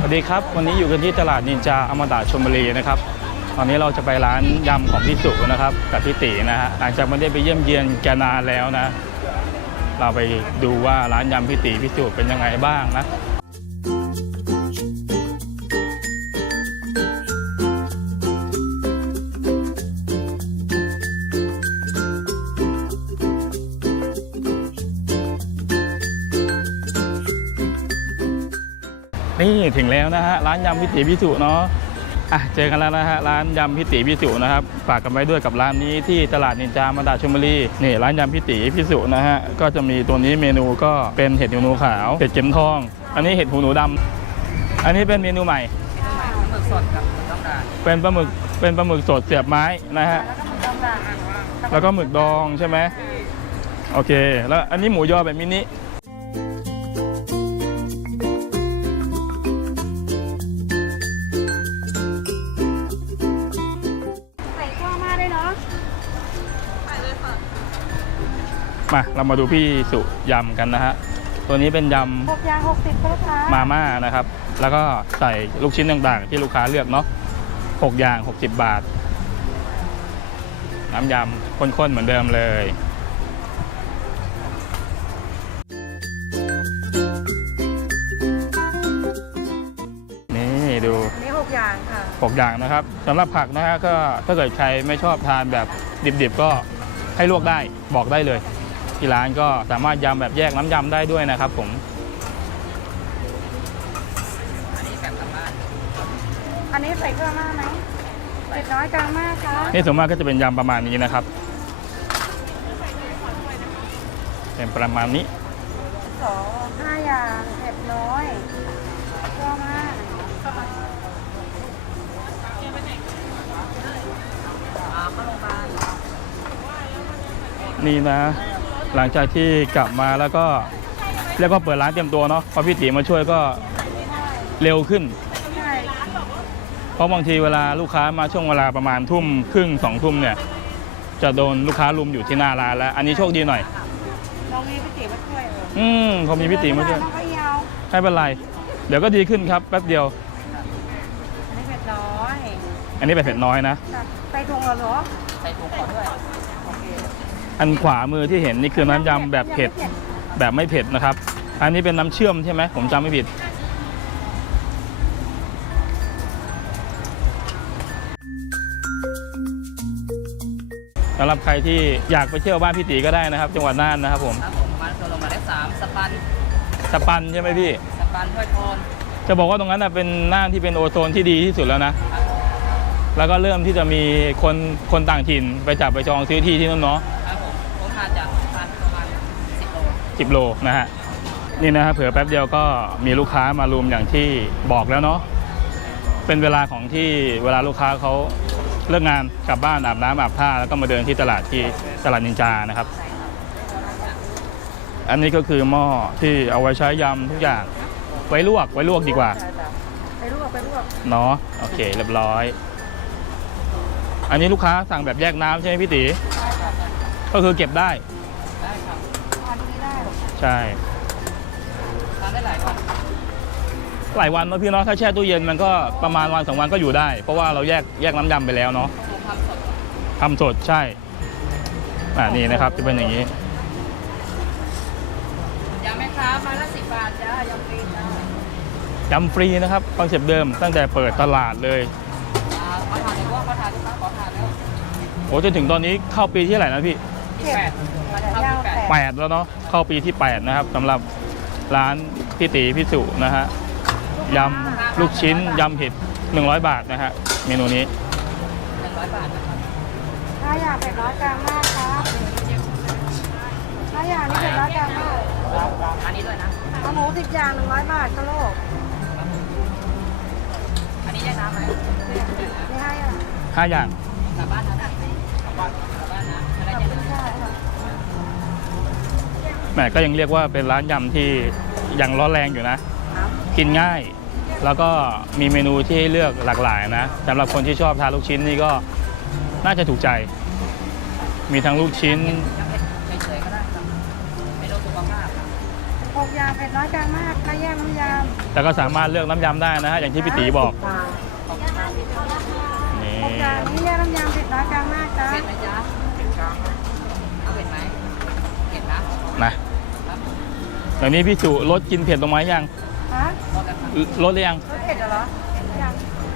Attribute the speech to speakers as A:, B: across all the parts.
A: สวัสดีครับ วันนี้อยู่กันที่ตลาดนินจาอมตะชลบุรีนะครับ ตอนนี้เราจะไปร้านยำของพี่สุนะครับกับพี่ตีนะฮะหลังจากไม่ได้ไปเยี่ยมเยียนแกนานแล้วนะ เราไปดูว่าร้านยำพี่ตีพี่สุเป็นยังไงบ้างนะ นี่ถึงแล้วนะฮะร้านยำพิติพิสุเนาะอะเจอกันแล้วนะฮะร้านยำพิติพิสุนะครับฝากกันไว้ด้วยกับร้านนี้ที่ตลาดนินจามาดาชลบุรีนี่ร้านยำพิติพิสุนะฮะก็จะมีตัวนี้เมนูก็เป็นเห็ดหูหนูขาวเห็ดเข็มทอง อันนี้เห็ดหูหนูดำอันนี้เป็นเมนูใหม่
B: หมึกสดกับหมึกต้องการ
A: เป็นปลาหมึกเป็นปลาหมึกสดเสียบไม้นะฮะ
B: แล้วก็หมึกต้องการ
A: แล้วก็หมึกดองใช่ไหมโอเค แล้วอันนี้หมูยอแบบมินิ
C: มาเรา
A: มาดูพี่สุยำกันนะฮะ ตัวนี้เป็นยำ
C: หกยางหกสิบลูกค้า
A: มาม่านะครับ แล้วก็ใส่ลูกชิ้นต่างๆ ที่ลูกค้าเลือกเนาะหกอย่าง 60 บาท น้ำยำข้นๆเหมือนเดิมเลย นี่ดู
C: อันนี้หกอย่างค่ะ
A: 6อย่างนะครับสำหรับผักนะฮะก็ถ้าเกิดใครไม่ชอบทานแบบดิบๆก็ให้ลวกได้บอกได้เลย ที่ร้านก็สามารถยำแบบแยกน้ำยำได้ด้วยนะครับผม
B: อันนี้แบบกลับบ้าน
C: อันนี้ใส่เครื่องมากไหมเผ็ดน้อยกลางมากคะ
A: นี่ส่วนมากก็จะเป็นยำประมาณนี้นะครับ เป็นประมาณนี้
C: สองห้าอย่างเผ็ดน้อยเครื่องมาก
B: อ่าเข้าโรงพยาบาล
A: นี่นะ หลังจากที่กลับมาแล้วก็เรียกว่าเปิดร้านเตรียมตัวเนาะพอพี่ตีมาช่วยก็เร็วขึ้น
C: ใช่
A: เพราะบางทีเวลาลูกค้ามาช่วงเวลาประมาณทุ่มครึ่งสองทุ่มเนี่ย จะโดนลูกค้าลุมอยู่ที่หน้าร้านแล้ว อันนี้โชคดีหน่อย
C: ลองมีพี่ติ๋วมาช่วยเออ
A: อืมพอมีพี่ตีมาช่วย
C: น้องก็ยาว
A: ไม่เป็นไร เดี๋ยวก็ดีขึ้นครับแป๊บเดียว
C: อันนี้เผ็ดน้อย
A: อันนี้แบบเผ็ดน้อยนะ
C: จ้ะใส่ถุงเหรอ
B: ใส่ถุงก่อนด้วยโอเค
A: อันขวามือที่เห็นนี่คือน้ำยำแบบเผ็ดแบบไม่เผ็ดนะครับ อันนี้เป็นน้ำเชื่อมใช่ไหมผมจำไม่ผิดสำหรับใครที่อยากไปเที่ยวบ้านพี่ตีก็ได้นะครับ จังหวัดน่านนะครับผม
B: ครับผมมันตัวลงมาได้สามสปัน
A: สปันใช่ไหมพี่
B: สปันถ้วยโทน
A: จะบอกว่าตรงนั้นนะเป็นน่านที่เป็นโอโซนที่ดีที่สุดแล้วนะ
B: ครับผม
A: แล้วก็เริ่มที่จะมีคนคนต่างถิ่นไปจับไปจองซื้อที่ที่นั่นเนาะ
B: 10 โล
A: นะฮะนี่นะฮะเผื่อแป๊บเดียวก็มีลูกค้ามารุมอย่างที่บอกแล้วเนาะเป็นเวลาของที่เวลาลูกค้าเขาเลิกงานกลับบ้านอาบน้ำอาบผ้าแล้วก็มาเดินที่ตลาดที่ตลาดนินจานะครับ อันนี้ก็คือหม้อที่เอาไว้ใช้ยำทุกอย่างไว้ลวกไว้ลวกดีกว่า
C: ไปลวกไปลวก
A: เนาะโอเคเรียบร้อย อันนี้ลูกค้าสั่งแบบแยกน้ำใช่ไหมพี่ตีก็คือเก็บได้ ใช่
B: ทานได้หลายวัน
A: หลายวันเนอะพี่เนาะถ้าแช่ตู้เย็นมันก็ประมาณวันสองวันก็อยู่ได้ เพราะว่าเราแยกแยกน้ำยำไปแล้วเนาะ
B: ผมทำสด
A: ทำสดใช่อ่านี่นะครับจะเป็นอย่างนี้
B: ยำไหมครับไมาละสิบบาทจ้ายำฟรีจ้ายำ
A: ฟรีนะครับคอนเซปต์เดิมตั้งแต่เปิดตลาดเลย
B: อ่าขอทานเลยว่าขอทานด้วยครับขอทานแล้ว
A: โอ้จนถึงตอนนี้เข้าปีที่เท่าไหร่นะพี่
B: ที่แปดเข้าที่แปด
A: แปดแล้วเนาะเข้าปีที่แปดนะครับสำหรับร้านพี่ตีพี่สุนะฮะยำลูกชิ้นยำเห็ด100 บาทนะฮะเมนูนี้
B: หนึ่งร้อยบาทนะครับ
C: ห้าอย่างเผ็ดน้อยกลางมากครับห้าอย่างนี่เผ็ดน้อยกลางมาก
B: อันนี้ด้วยนะ
C: เอาหมูสิบอย่างหนึ่งร้อยบาทก็โลก
B: อันนี้แยกน้ำไหม
C: นี่ห้าอย่าง
A: ห้าอย่าง
B: กลับบ้านนะกลับบ้านกลับบ้านนะไม่ได้
C: ขอบ
B: แยก
C: คุณ
B: น้ำ
C: ค่ะ
A: แหมก็ยังเรียกว่าเป็นร้านยำที่ยังร้อนแรงอยู่นะ
C: ครับ
A: กินง่าย แล้วก็มีเมนูที่ให้เลือกหลากหลายนะสำหรับคนที่ชอบทานลูกชิ้นนี่ก็น่าจะถูกใจ มีทั้งลูกชิ้น
B: ยังเฉยๆก็ได้ครับไม่โดนสุขภาพครับ
C: หกกอย่างเผ็ดน้อยกลางมากข้าวแยกน้ำย
A: แต่ก็สามารถเลือกน้ำยำได้นะฮะอย่างที่พี่ตีบอกำนี่
C: หกอย่างนี้แยกน้ำยำเผ็ดน้อยกลางมากจ้า
B: เผ็ดไหมจ๊ะเอาเเดี๋
A: ยวนี้พี่สุลดกินเผ็ดลงมายัง
C: ฮะ
B: พอกันครับ
A: ลดหรือยัง
C: รสเผ็ดเหรอยัง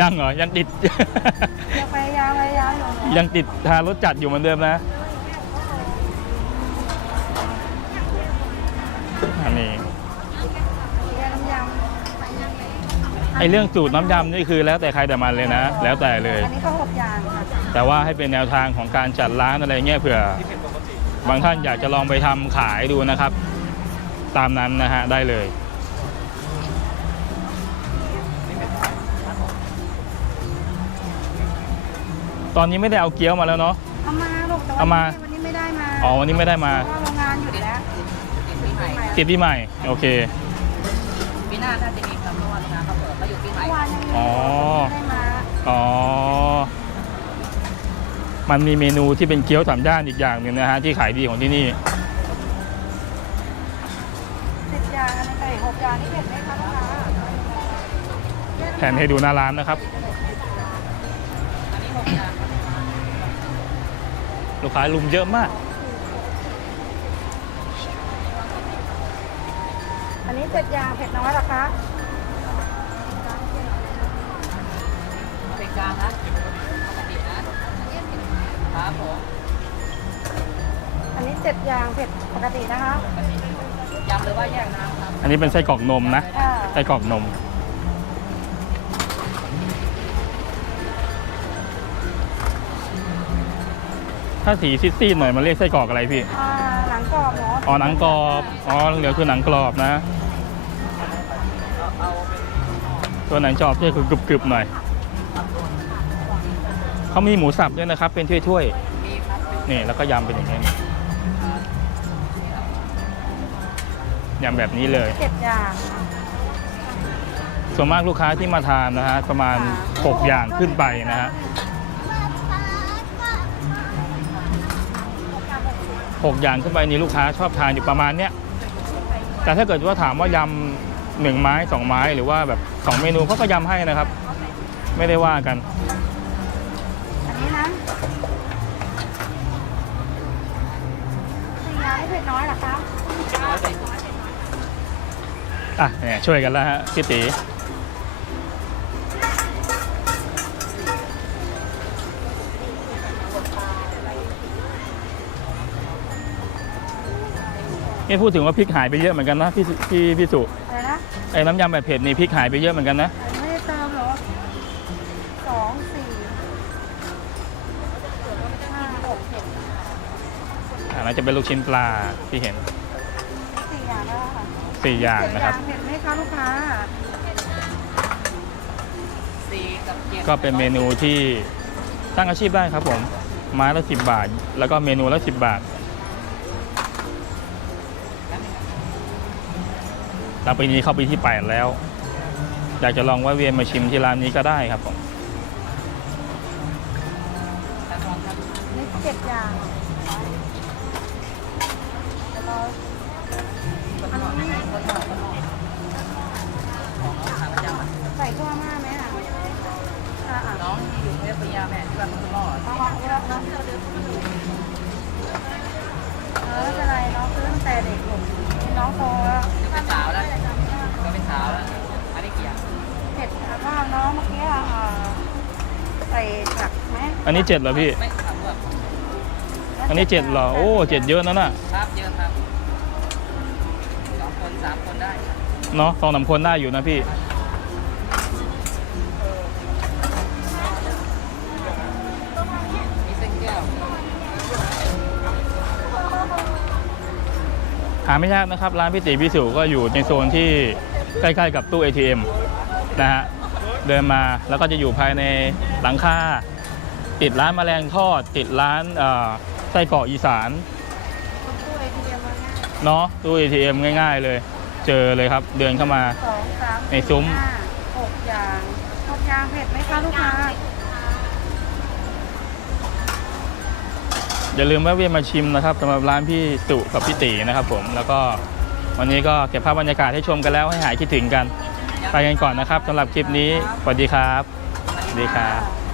A: ยังเหรอยังติด
C: ยังพยายามพยายามอยู่
A: ยังติดทานรสจัดอยู่เหมือนเดิมนะอันนี้
C: แยกน้ำย
A: ไอเรื่องสูตรน้ำยำนี่คือแล้วแต่ใครแต่มันเลยนะ แล้วแต่เลยำ
C: อันนี้ก็หกอย่างค่ะ
A: แต่ว่าให้เป็นแนวทางของการจัดร้านอะไรเงี้ยเผื่อบางท่านอยากจะลองไปทำขายดูนะครับ ตามนั้นนะฮะได้เลยตอนนี้ไม่ได้เอาเกี๊ยวมาแล้วเนาะ
C: เอามาลูกแต่
A: เอามา
C: วันนี้ไม่ได้มา
A: อ๋อวันนี้ไม่ได้มา
C: เพราะว่าโรงงานหยุดแล้ว
B: ติดปีใหม่
A: ติดปีใหม่ โอเค
B: ปีหน้าถ้าจะมีครับเพราะว่าโรงงานเขาเปิดก็อยู่ปีใหม่
C: เมื่อวานยังมี
A: อ๋อ
C: ไม่ได้มา
A: อ๋อ มันมีเมนูที่เป็นเกี๊ยวสามย่านอีกอย่างหนึ่งนะฮะที่ขายดีของที่นี่
C: ไก่หกอย่างนี่เผ็ดไหมคะลูกค้า
A: แทนให้ดูหน้าร้านนะครับ
B: อันนี้หกอย่าง
A: ลูกค้าลุมเยอะมาก
C: อันนี้เจ็ดอย่างเผ็ดน้อยเหรอคะ
B: เอาเป็นกลางนะปกตินะครับผม
C: อันนี้เจ็ดอย่างเผ็ดปกตินะคะ
B: ยำหรือว่าแยกน้ำครับ
A: อันนี้เป็นไส้กรอกนมนะ
C: ค่ะ
A: ไส้กรอกนม ถ้าสีซีดๆหน่อยมันเรียกไส้กรอกอะไรพี่
C: อ่าหนังกรอบเนาะ
A: อ๋อหนังกรอบอ๋อเหลือคือหนังกรอบนะ ตัวหนังกรอบจะคือกรึบๆหน่อยเขามีหมูสับด้วยนะครับ เป็นถ้วย
B: มีครับ
A: ๆนี่แล้วก็ยำเป็นอย่างนี้ ยำแบบนี้เลย
C: เจ็ดอย่าง
A: ส่วนมากลูกค้าที่มาทานนะฮะประมาณ 6 อย่างขึ้นไปนะฮะหกอย่างขึ้นไปนี่ลูกค้าชอบทานอยู่ประมาณเนี้ยแต่ถ้าเกิดว่าถามว่ายำหนึ่งไม้สองไม้หรือว่าแบบสองเมนูเขาก็ยำให้นะครับ ไม่ได้ว่ากัน
C: อันนี้นะสี่อย่างนี่เผ็ดน้อยเหรอคะ
B: น้ อยไป
A: อะเนี่ยช่วยกันแล้วฮะพี่ตีนี่พูดถึงว่าพริกหายไปเยอะเหมือนกันนะพี่สุพี่พี่สุ
C: อะไรนะ
A: ไอ้น้ำยำแบบเผ็ดนี่พริกหายไปเยอะเหมือนกันนะ
C: อันนี้ไม่ได้เติมเหรอสองสี่ห้าหกเจ็ด
A: อ่าน่าจะเป็นลูกชิ้นปลาที่เห็น
C: 4 อย่าง
A: นะครับ
C: เห็นไหมคะลูกค้า
B: ก็เป็
A: นเมนูที่ตั้งอาชีพได้ครับผมมาละสิบบาท แล้วก็เมนูละสิบบาทเราปีนี้เข้าปีที่ 8 แล้ว อยากจะลองว่าเวียนมาชิมที่ร้านนี้ก็ได้ครับผม
C: เจ็ดอย่าง
B: เรา
C: ใส่ทั่วมากไหมอะ
B: น้องอยู่เทพยาแม่ที่บ้านคุณพ่อ
C: เออเป็นไรน้องซื้อตั้งแต่เด็กหนุ่มน้องโตแล้ว
B: จะเป็นสาวแล้วก็เป็นสาวแล้วอันนี้กี่ยง
C: เผ็ดแล้วก็น้องเมื่อกี้อะใส่ผักไหม
A: อันนี้เจ็ดเหรอพี่
B: ไม่ถามว่า
A: อันนี้เจ็ดเหรอ โอ้เจ็ดเยอะนะน่ะ
B: ครับเยอะครับ สองคนสามคนได้ครับ
A: เนาะสองสามคนได้อยู่นะพี่
B: มีเส้นแก้ว
A: หาไม่ยากนะครับ ร้านพี่ติพิสุก็อยู่ในโซนที่ใกล้ๆกับตู้ ATM นะฮะเดินมาแล้วก็จะอยู่ภายในหลังคาติดร้านแมลงทอด ติดร้านเอ่อไส้กรอกอีสาน
C: ตู้เอทีเอ็มมาง่าย
A: เนาะตู้ ATM ง่าย ๆเลย เจอเลยครับ เดินเข้ามา
C: สองสาม
A: ในซุ้ม
C: ห้าหกอย่างหกอย่างเผ็ดไหมคะลูกค้า
A: อย่าลืมแวะเวียนมาชิมนะครับสำหรับร้านพี่สุกับพี่ตีนะครับผมแล้วก็วันนี้ก็เก็บภาพบรรยากาศให้ชมกันแล้วให้หายคิดถึงกันไปกันก่อนนะครับสำหรับคลิปนี้สวัสดีครับสวัสดีครับ